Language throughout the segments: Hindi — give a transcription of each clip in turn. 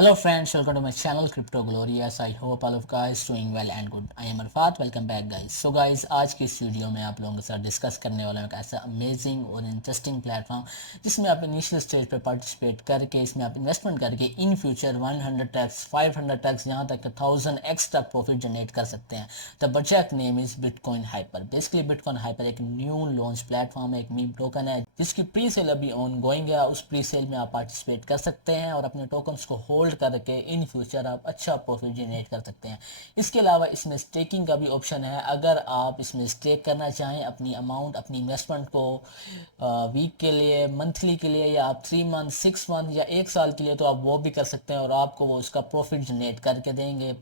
Hello friends, welcome to my channel Crypto Glorious. I hope all of guys doing well and good. I am Arfat. Welcome back guys. So guys, आज की इस वीडियो में आप लोगों के साथ डिस्कस करने वाला हूँ एक ऐसा अमेजिंग और इंटरेस्टिंग प्लेटफॉर्म जिसमें आप इनिशियल स्टेज पे पार्टिसिपेट करके इसमें आप इन्वेस्टमेंट करके इन फ्यूचर 100x 500x यहाँ तक 1000x तक प्रॉफिट जनरेट कर सकते हैं। The project name is Bitcoin hyper. Basically bitcoin hyper एक न्यू लॉन्च प्लेटफॉर्म है, एक मीम टोकन है जिसकी प्री सेल अभी ऑन गोइंग है। उस प्री सेल में आप पार्टिसिपेट कर सकते हैं और अपने टोकन्स को होल्ड करके इन फ्यूचर आप अच्छा प्रॉफिट जनरेट कर सकते हैं। इसके अलावा इसमें स्टेकिंग का भी ऑप्शन है। अगर आप इसमें स्टेक करना चाहें अपनी अमाउंट अपनी इन्वेस्टमेंट को वीक के लिए, मंथली के लिए, या आप 3 मंथ 6 मंथ या 1 साल के लिए, तो आप वो भी कर सकते हैं और आपको वो उसका प्रॉफिट जनरेट करके देंगे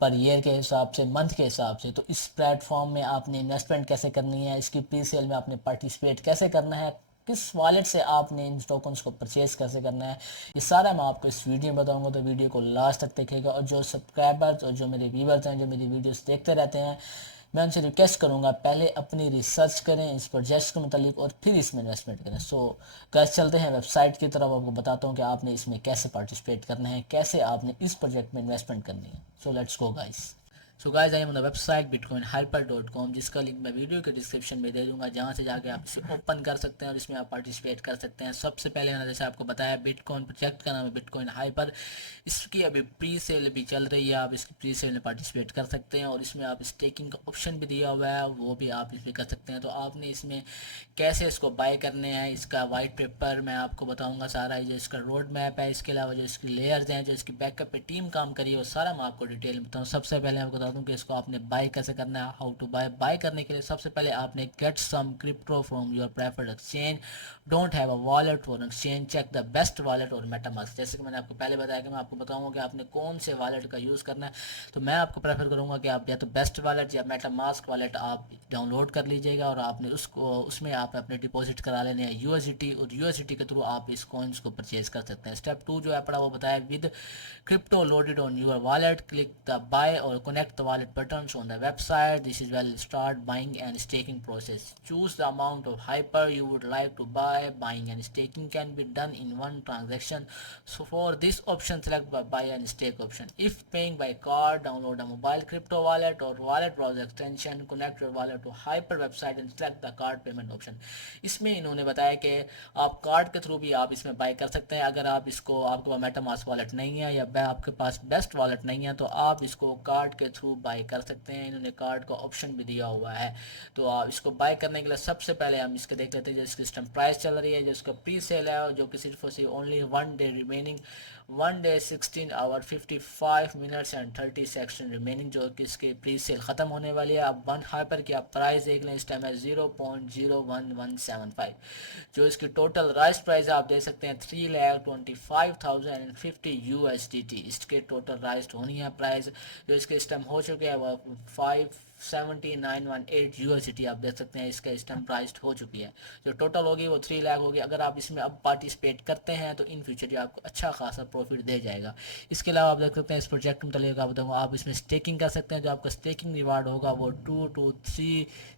पर ईयर के हिसाब से, मंथ के हिसाब से। तो इस प्लेटफॉर्म में आपने इन्वेस्टमेंट कैसे करनी है, इसकी प्री सेल में आपने पार्टिसिपेट कैसे करना है, किस वॉलेट से आपने इन टोकन्स को परचेज कैसे करना है, ये सारा मैं आपको इस वीडियो में बताऊंगा। तो वीडियो को लास्ट तक देखेगा और जो सब्सक्राइबर्स और जो मेरे व्यूवर्स हैं जो मेरी वीडियोस देखते रहते हैं, मैं उनसे रिक्वेस्ट करूंगा पहले अपनी रिसर्च करें इस प्रोजेक्ट के मुतालिक और फिर इसमें इन्वेस्टमेंट करें। सो गाइस चलते हैं वेबसाइट की तरफ। आपको बताता हूँ कि आपने इसमें कैसे पार्टिसिपेट करना है, कैसे आपने इस प्रोजेक्ट में इन्वेस्टमेंट करनी है। So let's go guys. So guys I am on the website bitcoinhyper.com, जिसका लिंक मैं वीडियो के डिस्क्रिप्शन में दे दूंगा, जहां से जाके आप इसे ओपन कर सकते हैं और इसमें आप पार्टिसिपेट कर सकते हैं। सबसे पहले मैंने जैसे आपको बताया बिटकॉइन प्रोजेक्ट का नाम है बिटकॉइन हाइपर। इसकी अभी प्री सेल भी चल रही है, आप इसकी प्री सेल में पार्टिसिपेट कर सकते हैं और इसमें आप स्टेकिंग का ऑप्शन भी दिया हुआ है, वो भी आप इसमें कर सकते हैं। तो आपने इसमें कैसे इसको बाय करने हैं, इसका वाइट पेपर मैं आपको बताऊंगा सारा, जो इसका रोड मैप है, इसके अलावा जो इसकी लेयर्स हैं, जो इसकी बैकअप पे टीम काम करी है, वो सारा मैं आपको डिटेल में बताऊँ। सबसे पहले आपको बता दूं कि इसको आपने बाय कैसे करना है, हाउ टू बाय करने के लिए सबसे पहले आपने get some crypto from your preferred exchange, don't have a wallet for exchange, check the best wallet और मेटामास्क। जैसे कि मैंने आपको पहले बताया कि मैं आपको बताऊंगा कि आपने कौन से वॉलेट का यूज़ करना है। तो मैं आपको प्रेफर करूंगा कि आप या तो बेस्ट वॉलेट या मेटामास्क वॉलेट आप डाउनलोड कर लीजिएगा और आपने उसको उसमें आप अपने डिपॉजिट करा लेने हैं यूएसडीटी, और यूएसडीटी के थ्रू आप इस कॉइन्स को परचेज कर सकते हैं। स्टेप 2 जो है पड़ा वो बताया, with crypto loaded on your wallet, click the buy or connect the wallet buttons on the website. This is where you start buying and staking process. Choose the amount of hyper you would like to buy. Buying and staking can be done in one transaction. So for this option, select the buy and stake option. If paying by card, download a mobile crypto wallet or wallet browser extension. Connect your wallet to hyper website and select the card payment option. इसमें इन्होंने बताया कि आप कार्ड के थ्रू भी आप इसमें बाय कर सकते हैं। अगर आप इसको, आपके पास मेटामास्क वॉलेट नहीं है या आपके पास बेस्ट वॉलेट नहीं है, तो आप इसको कार्ड के थ्रू बाय कर सकते हैं। इन्होंने कार्ड का ऑप्शन भी दिया हुआ है। तो आप इसको बाय करने के लिए सबसे पहले हम इसके देख लेते हैं जो इसकी सिस्टम प्राइस चल रही है, जो इसका प्री सेल है, जो कि सिर्फ only 1 day remaining, 1 day 16 hour 55 minutes and 30 second remaining, जो कि इसकी प्री सेल ख़त्म होने वाली है। अब वन हाइपर की आप प्राइस देख लें, इस टाइम है 0.01175। जो इसकी टोटल राइस प्राइस है आप देख सकते हैं 3,25,050 USDT इसके टोटल राइस होनी है प्राइस। जो इसके इस टाइम हो चुके हैं वो 57918 USDT आप देख सकते हैं इसका इस टाइम प्राइस हो चुकी है। जो टोटल होगी वो 3 लाख होगी। अगर आप इसमें अब पार्टिसिपेट करते हैं तो इन फ्यूचर ये आपको अच्छा खासा प्रॉफिट दे जाएगा। इसके अलावा आप देख सकते हैं इस प्रोजेक्ट में मुतालिक आप बताऊँगा, आप इसमें स्टेकिंग कर सकते हैं। जो आपका स्टेकिंग रिवार्ड होगा वो 2 to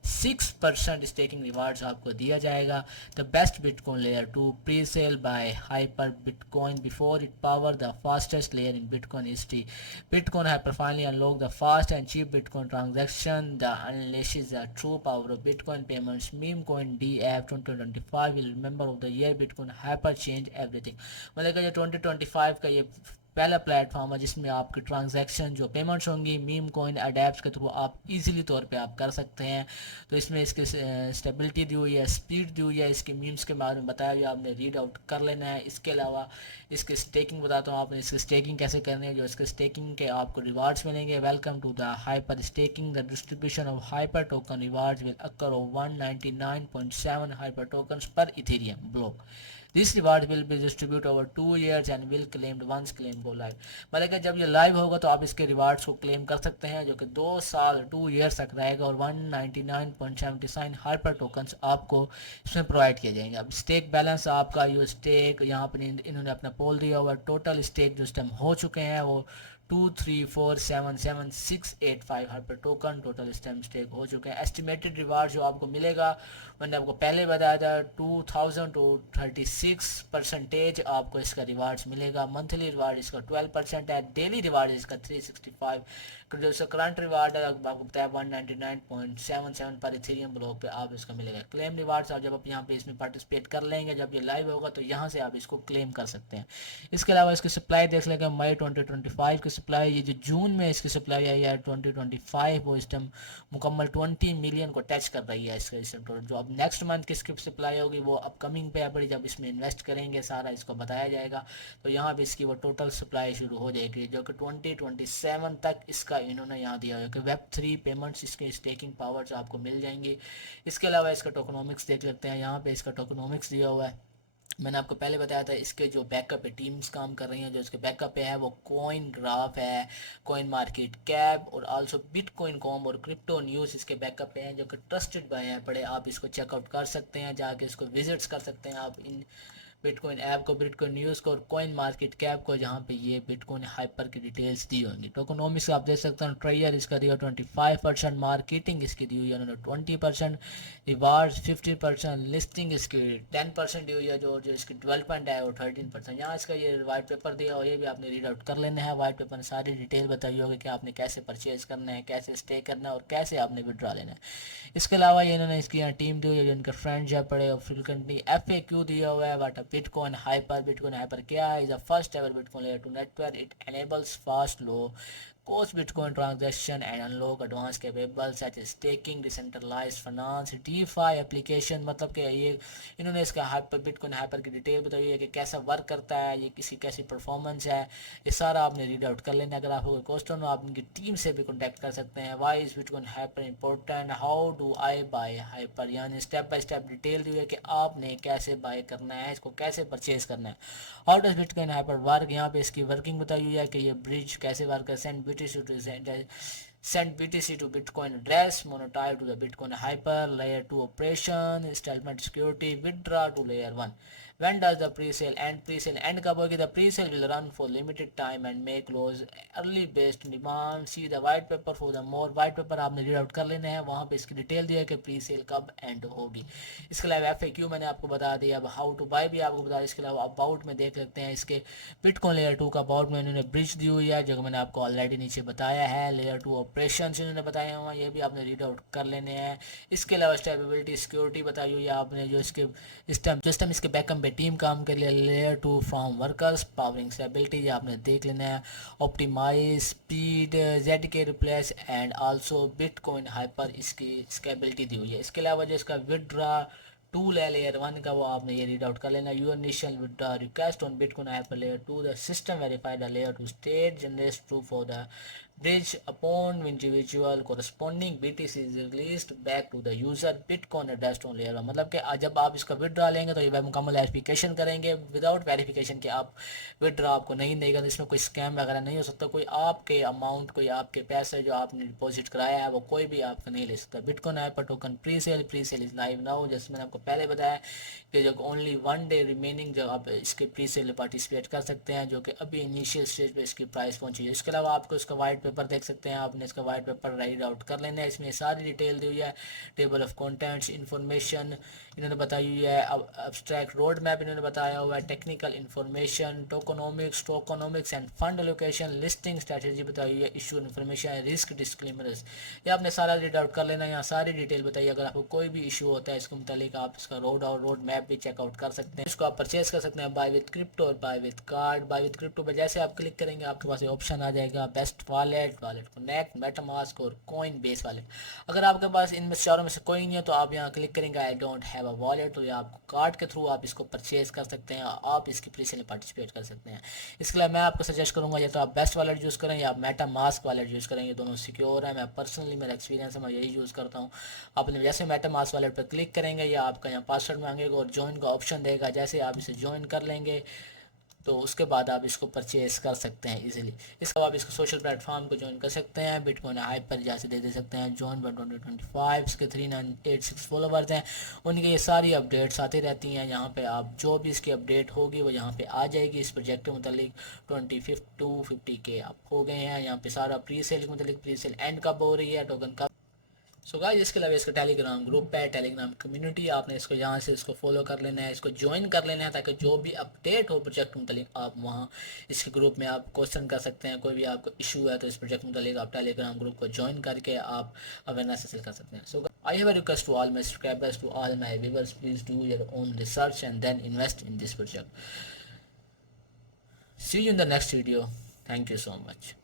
6% स्टेकिंग रिवार्ड्स आपको दिया जाएगा। The best Bitcoin layer 2 pre-sale by Hyper Bitcoin before it power the fastest layer in Bitcoin history. Bitcoin Hyper finally unlocked the fast and cheap Bitcoin transaction that unleashes the true power of Bitcoin payments. Meme coin DF 2025 will remember of the year Bitcoin Hyper changed everything. मतलब ये 2025 का ये पहला प्लेटफॉर्म है जिसमें आपकी ट्रांजैक्शन जो पेमेंट्स होंगी मीम कॉइन अडेप्ट के थ्रू आप इजीली तौर पे आप कर सकते हैं। तो इसमें इसकी स्टेबिलिटी दी हुई है, स्पीड दी हुई है, इसके मीम्स के बारे में बताया हुआ आपने रीड आउट कर लेना है। इसके अलावा इसकी स्टेकिंग बताता हूँ आपने इसकी स्टेकिंग कैसे करनी है। जो इसके स्टेकिंग के आपको रिवार्ड्स मिलेंगे, welcome to the hyper staking, the distribution of hyper token rewards will occur of 199.7 hyper tokens per Ethereum block. This reward will be distribute over 2 years and will claimed once claim go live. मतलब कि जब ये लाइव होगा तो आप इसके रिवार्ड्स को क्लेम कर सकते हैं, जो कि 2 साल 2 years तक रहेगा और 199.79 हाइपर टोकन्स आपको इसमें प्रोवाइड किए जाएंगे। अब स्टेक बैलेंस आपका, यो स्टेक यहाँ पर इन्होंने अपना पोल दिया हुआ, टोटल स्टेक जो इस टाइम हो चुके हैं वो 234778685 हर पर टोकन टोटल इस टाइम स्टेक हो चुके हैं। एस्टिमेटेड रिवार्ड जो आपको मिलेगा, मैंने आपको पहले बताया था 2000 टू 36% आपको इसका रिवार्ड्स मिलेगा। मंथली रिवार्ड इसका 12% है, डेली रिवार्ड इसका 365, जो इसका करंट रिवार्ड है आपको बताया 199.77 पर इथेरियम ब्लॉक पे आप इसका मिलेगा। क्लेम रिवार्ड्स आप जब आप यहाँ पे इसमें पार्टिसिपेट कर लेंगे, जब ये लाइव होगा तो यहाँ से आप इसको क्लेम कर सकते हैं। इसके अलावा इसकी सप्लाई देख लेंगे, मई 2025 की सप्लाई, ये जो जून में इसकी सप्लाई आई है 2025, वो इस टाइम मुकम्मल 20 मिलियन को टच कर रही है इसका इस टाइम। जो अब नेक्स्ट मंथ की इसकी सप्लाई होगी वो अपकमिंग पे है बड़ी, जब इसमें इन्वेस्ट करेंगे सारा इसको बताया जाएगा, तो यहाँ पे इसकी वो टोटल सप्लाई शुरू हो जाएगी, जो कि 2027 तक इसका इन्होंने यहाँ दिया है कि Web3 पेमेंट्स इसके स्टेकिंग पावर्स आपको मिल जाएंगी। इसके अलावा इसका टोकनोमिक्स देख लेते हैं, यहाँ पे इसका टोकनोमिक्स दिया हुआ है। मैंने आपको पहले बताया था इसके जो बैकअप पे टीम्स काम कर रही हैं, जो इसके बैकअप पे है वो कॉइन ग्राफ है, कॉइन मार्केट कैप और आल्सो बिटकॉइन कॉम और क्रिप्टो न्यूज़ इसके बैकअप पे हैं, जो कि ट्रस्टेड बाय हैं बड़े। आप इसको चेकआउट कर सकते हैं, जाके इसको विजिट्स कर सकते हैं आप इन बिटकॉइन ऐप को, बिटकॉइन न्यूज़ को और कॉइन मार्केट कैप को, जहाँ पे ये बिटकॉइन हाइपर की डिटेल्स दी होंगी। टोकोनॉमिक्स आप देख सकते हैं, ट्रेयर इसका दिया 25%, मार्केटिंग इसकी दी हुई है उन्होंने 20%, रिवार्ड्स 50%, लिस्टिंग इसकी 10% दी हुई है, जो जो इसकी डेवलपमेंट है वो 13%। यहाँ इसका ये वाइट पेपर दिया हो, ये भी आपने रीड आउट कर लेना है। वाइट पेपर में सारी डिटेल बताई होगी कि आपने कैसे परचेज करना है, कैसे स्टे करना है और कैसे आपने विड्रॉ लेना है। इसके अलावा ये इन्होंने इसकी यहाँ टीम दी हुई है, जो इनके फ्रेंड्स है पड़े और फ्रीक्वेंटली FAQ दिया हुआ है, what Bitcoin Hyper. Bitcoin Hyper क्या है? Is the first ever Bitcoin layer two network, it enables fast low cost Bitcoin transaction and unlock advanced capabilities such as staking, decentralized finance, DeFi application। मतलब कि ये इन्होंने इसका हाइपर बिटकॉइन हाइपर की डिटेल बताई है कि कैसा वर्क करता है, ये किसी कैसी परफॉर्मेंस है, ये सारा आपने रीड आउट कर लेना है। अगर आपको कोई क्वेश्चन हो आप इनकी टीम से भी कॉन्टैक्ट कर सकते हैं। Why is Bitcoin Hyper important, how do I buy Hyper, यानी स्टेप बाय स्टेप डिटेल दी हुई है कि आपने कैसे बाय करना है, इसको कैसे परचेज करना है। How does bitcoin hyper work, यहाँ पे इसकी वर्किंग बताई हुई है कि ये ब्रिज कैसे वर्क है। send BTC to Bitcoin address, monetize to the Bitcoin Hyper, layer 2 operation, settlement security, withdraw to layer 1. When does the pre-sale end? Pre-sale end कब होगी? The pre-sale will run for limited time and may close early based on demand. See the white paper for the more. White paper आपने रीड आउट कर लेना है, वहाँ पे इसकी डिटेल दिया है कि प्री-सेल कब एंड होगी। इसके अलावा FAQ मैंने आपको बता दिया, अब हाउ टू बाय भी आपको बता दिया। इसके अलावा अबाउट में देख लेते हैं, इसके बिटकॉइन लेयर 2 का अबाउट में इन्होंने ब्रिज दी हुई है, जो मैंने आपको ऑलरेडी नीचे बताया है। लेयर 2 ऑपरेशन इन्होंने बताए हुए हैं, ये भी आपने रीड आउट कर लेने हैं। इसके अलावा स्टेबिलिटी सिक्योरिटी बताई हुई है आपने, जो इसके सिस्टम इसके बैकअप पे टीम काम के लिए layer 2 from workers, powering stability आपने देख लेना है। Optimise speed, ZK replace and also Bitcoin Hyper इसकी स्केबिलिटी दी हुई है। इसके अलावा जो इसका विड्रा टूल है लेयर 1 का, वो आपने ये रीड आउट कर लेना। Your initial withdraw request on Bitcoin Hyper layer 2, the system verified the layer 2 state generates true for the bridge upon individual corresponding BTC is released back to the user Bitcoin addressed on layer 1। मतलब कि जब आप इसका विड्रा लेंगे तो ये मुकम्मल वेरिफिकेशन करेंगे, विदाउट वेरिफिकेशन के आप विड्रा आपको नहीं देगा। तो इसमें कोई स्कैम वगैरह नहीं हो सकता, कोई आपके अमाउंट, कोई आपके पैसे जो आपने डिपॉजिट कराया है वो कोई भी आपका नहीं ले सकता। Bitcoin hyper token pre sale is live now, जैसे मैंने आपको पहले बताया कि जो ओनली 1 डे रिमेनिंग जो आप इसके प्री सेल में पार्टिसिपेट कर सकते हैं, जो कि अभी इनिशियल स्टेज पे इसकी प्राइस पहुंची है। इसके अलावा आपको इसका वाइट पेपर देख सकते हैं, आपने इसका वाइट पेपर राइट आउट कर लेना है। इसमें सारी डिटेल दी हुई है, टेबल ऑफ कंटेंट्स, इंफॉर्मेशन इन्होंने बताई हुई है, अब्स्ट्रैक्ट रोड मैप इन्होंने बताया हुआ है, technical information, tokenomics end fund location, listing strategy बताई हुई है, इशू इन्फॉर्मेशन, रिस्क डिस्क्लेमर्स, ये आपने सारा रीड आउट कर लेना है। यहाँ सारी डिटेल बताइए, अगर आपको कोई भी इशू होता है इसके मुतालिक आप इसका रोड मैप भी चेकआउट कर सकते हैं। इसको आप परचेज कर सकते हैं बाय विद क्रिप्टो और buy with card. Buy with crypto पर जैसे आप क्लिक करेंगे आपके पास ऑप्शन आ जाएगा बेस्ट वॉलेट कनेक्ट, मेटामास्क और कॉइन बेस वॉलेट। अगर आपके पास इनमें चारों में से कोई नहीं है तो आप यहाँ क्लिक करेंगे I don't have a wallet, तो या आपको कार्ड के थ्रू आप इसको परचेज कर सकते हैं, आप इसकी प्रीसेल में पार्टिसिपेट कर सकते हैं। इसके लिए मैं आपको सजेस्ट करूँगा या तो आप बेस्ट वॉलेट यूज़ करें या आप मेटामास्क वॉलेट यूज़ करें, ये दोनों सिक्योर है। मैं पर्सनली मेरा एक्सपीरियंस है, मैं यही यूज़ करता हूँ। आपने जैसे मेटामास्क वॉलेट पर क्लिक करेंगे या आपका यहाँ पासवर्ड मांगेगा और ज्वाइन का ऑप्शन देगा, जैसे आप इसे ज्वाइन कर लेंगे तो उसके बाद आप इसको परचेज कर सकते हैं इजीली। इसके बाद आप इसको सोशल प्लेटफॉर्म को ज्वाइन कर सकते हैं। बिटकॉइन हाइप पर जैसे दे सकते हैं जॉइन बाय 2025, इसके 3986 फॉलोवर्स हैं। उनकी ये सारी अपडेट्स आती रहती हैं। यहाँ पे आप जो भी इसकी अपडेट होगी वो यहाँ पे आ जाएगी। इस प्रोजेक्ट के मतलब 25 to 50K आप हो गए हैं। यहाँ पे सारा प्री सेल के मतलब प्री सेल एंड कब हो रही है, टोकन कब। सो गाइस इसके अलावा इसका टेलीग्राम ग्रुप है, टेलीग्राम कम्युनिटी, आपने इसको यहाँ से इसको फॉलो कर लेना है, इसको ज्वाइन कर लेना है, ताकि जो भी अपडेट हो प्रोजेक्ट मुतलिक आप वहाँ इसके ग्रुप में आप क्वेश्चन कर सकते हैं। कोई भी आपको इशू है तो इस प्रोजेक्ट मुतलिक आप टेलीग्राम ग्रुप को ज्वाइन करके आप अवेयरनेस हासिल कर सकते हैं। So I have a request to all my subscribers, to all my viewers, please do your own research and then invest in this project. See you in the next video. Thank you so much.